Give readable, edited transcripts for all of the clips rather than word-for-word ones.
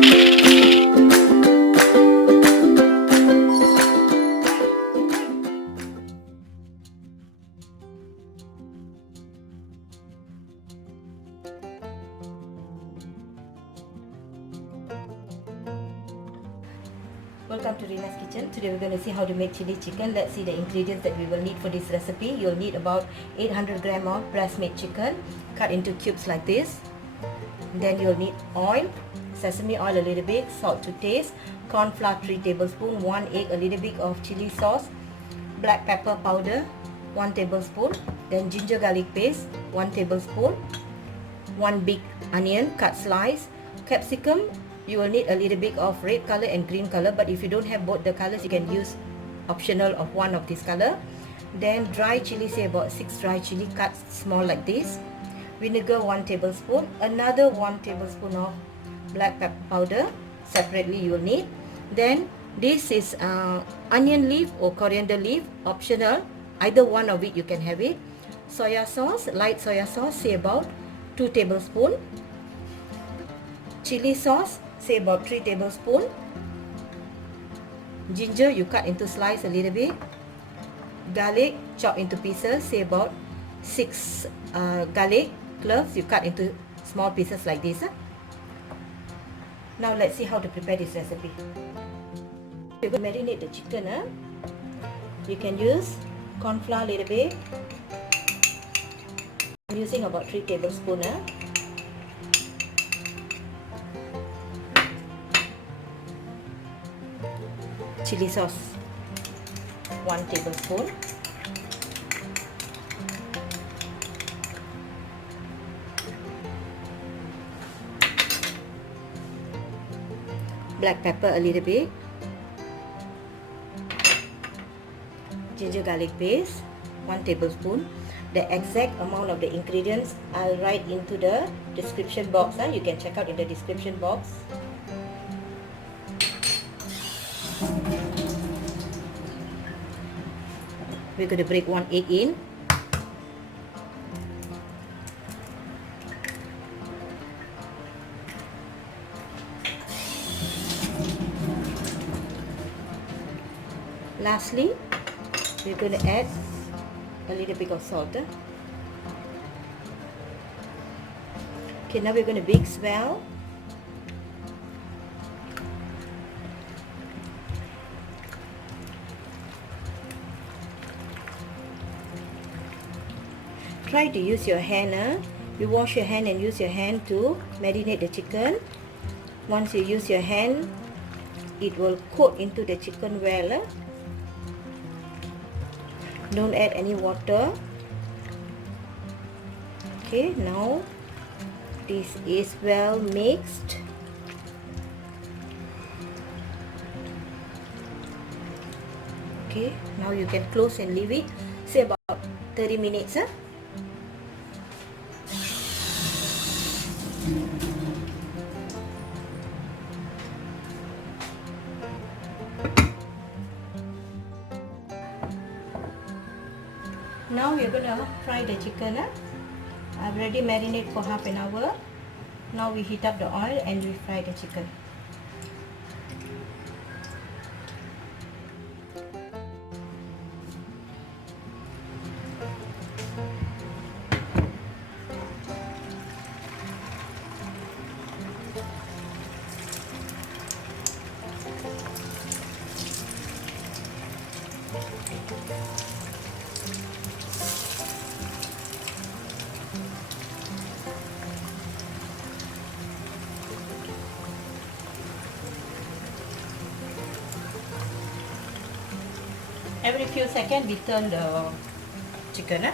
Welcome to Rina's Kitchen. Today we're going to see how to make chili chicken. Let's see the ingredients that we will need for this recipe. You'll need about 800 gram of breast meat chicken cut into cubes like this. Then you'll need oil, sesame oil a little bit, salt to taste, corn flour 3 tablespoons, 1 egg, a little bit of chili sauce, black pepper powder 1 tablespoon, then ginger garlic paste 1 tablespoon, 1 big onion cut slice, capsicum. You will need a little bit of red color and green color, but if you don't have both the colors, you can use optional of one of this color. Then dry chili, say about 6 dry chili cut small like this. Vinegar 1 tablespoon, another 1 tablespoon of black pepper powder separately you will need. Then this is onion leaf or coriander leaf, optional, either one of it you can have it. Soya sauce, light soya sauce, say about 2 tablespoons. Chili sauce, say about 3 tablespoons. Ginger you cut into slice a little bit. Garlic chopped into pieces, say about 6 garlic cloves you cut into small pieces like this. Now let's see how to prepare this recipe. You're going to marinate the chicken. You can use corn flour a little bit. I'm using about 3 tablespoons. Chili sauce 1 tablespoon. Black pepper a little bit. Ginger garlic paste 1 tablespoon. The exact amount of the ingredients I'll write into the description box. You can check out in the description box. We're going to break 1 egg in. Lastly, we're going to add a little bit of salt. Okay, now we're going to mix well. Try to use your hand. You wash your hand and use your hand to marinate the chicken. Once you use your hand, it will coat into the chicken well. Don't add any water. Okay, now this is well mixed. Okay, now you can close and leave it, say about 30 minutes. Now we're going to fry the chicken. I've already marinated for half an hour. Now we heat up the oil and we fry the chicken. Every few seconds we turn the chicken.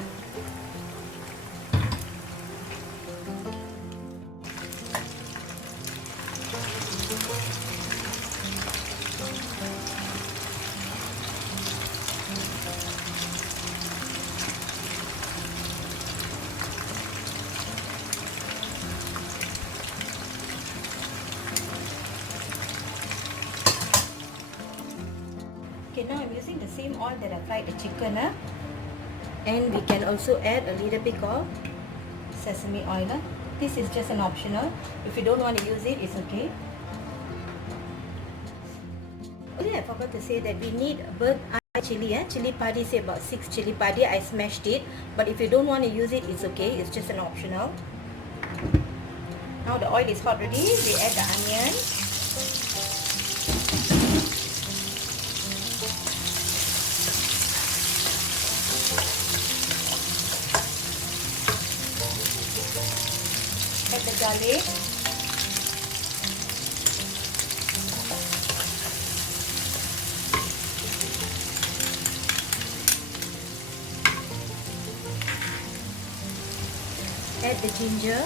Okay, now I'm using the same oil that I fried the chicken, and we can also add a little bit of sesame oil. This is just an optional. If you don't want to use it, it's okay. Sorry, I forgot to say that we need bird eye chili. Chili padi, say about 6 chili padi. I smashed it, but if you don't want to use it, it's okay. It's just an optional. Now the oil is hot already. We add the onion. Add the garlic. Add the ginger.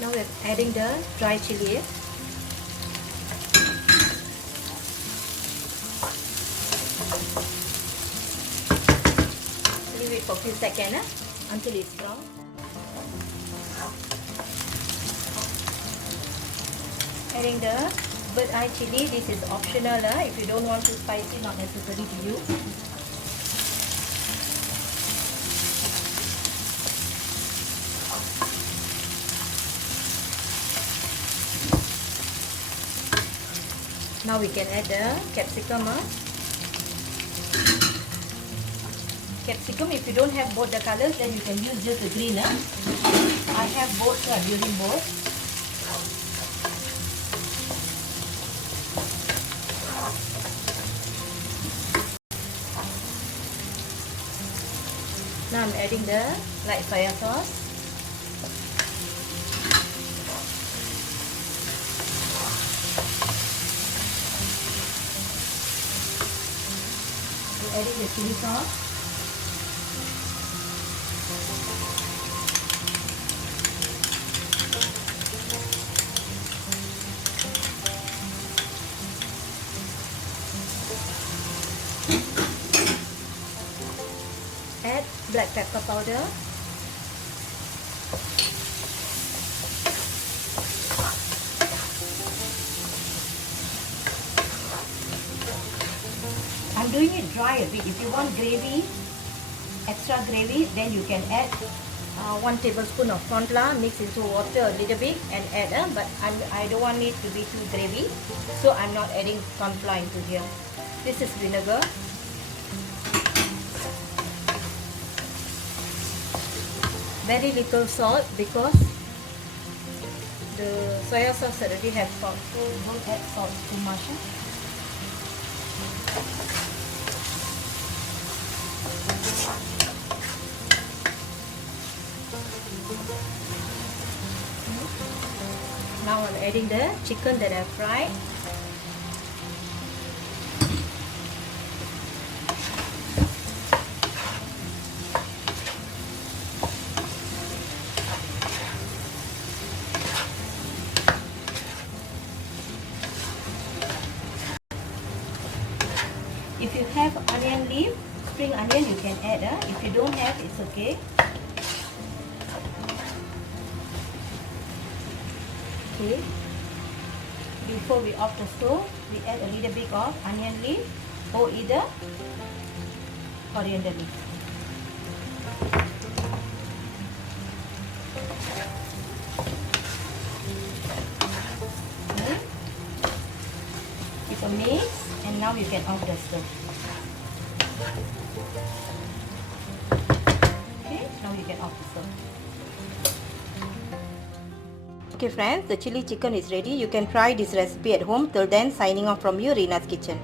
Now we're adding the dry chili. Leave it for a few seconds until it's brown. Adding the bird eye chili. This is optional. If you don't want to spicy, not necessary to use. Now we can add the capsicum. Capsicum, if you don't have both the colors, then you can use just the green. I have both, so I'm using both. Now I'm adding the light soya sauce. I'm adding the chili sauce. Add black pepper powder. I'm doing it dry a bit. If you want gravy, extra gravy, then you can add 1 tablespoon of corn flour, mix into water a little bit and add. But I don't want it to be too gravy, so I'm not adding corn flour into here. This is vinegar. Very little salt because the soya sauce already has salt, so don't add salt too much. Now I'm adding the chicken that I fried. If you have onion leaf, spring onion, you can add. If you don't have, it's okay. Okay. Before we off the stove, we add a little bit of onion leaf or either coriander leaf. Okay. Give a mix, and now you can off the stove. Okay, now you can off the stove. Okay friends, the chili chicken is ready. You can try this recipe at home. Till then, signing off from you, Rina's Kitchen.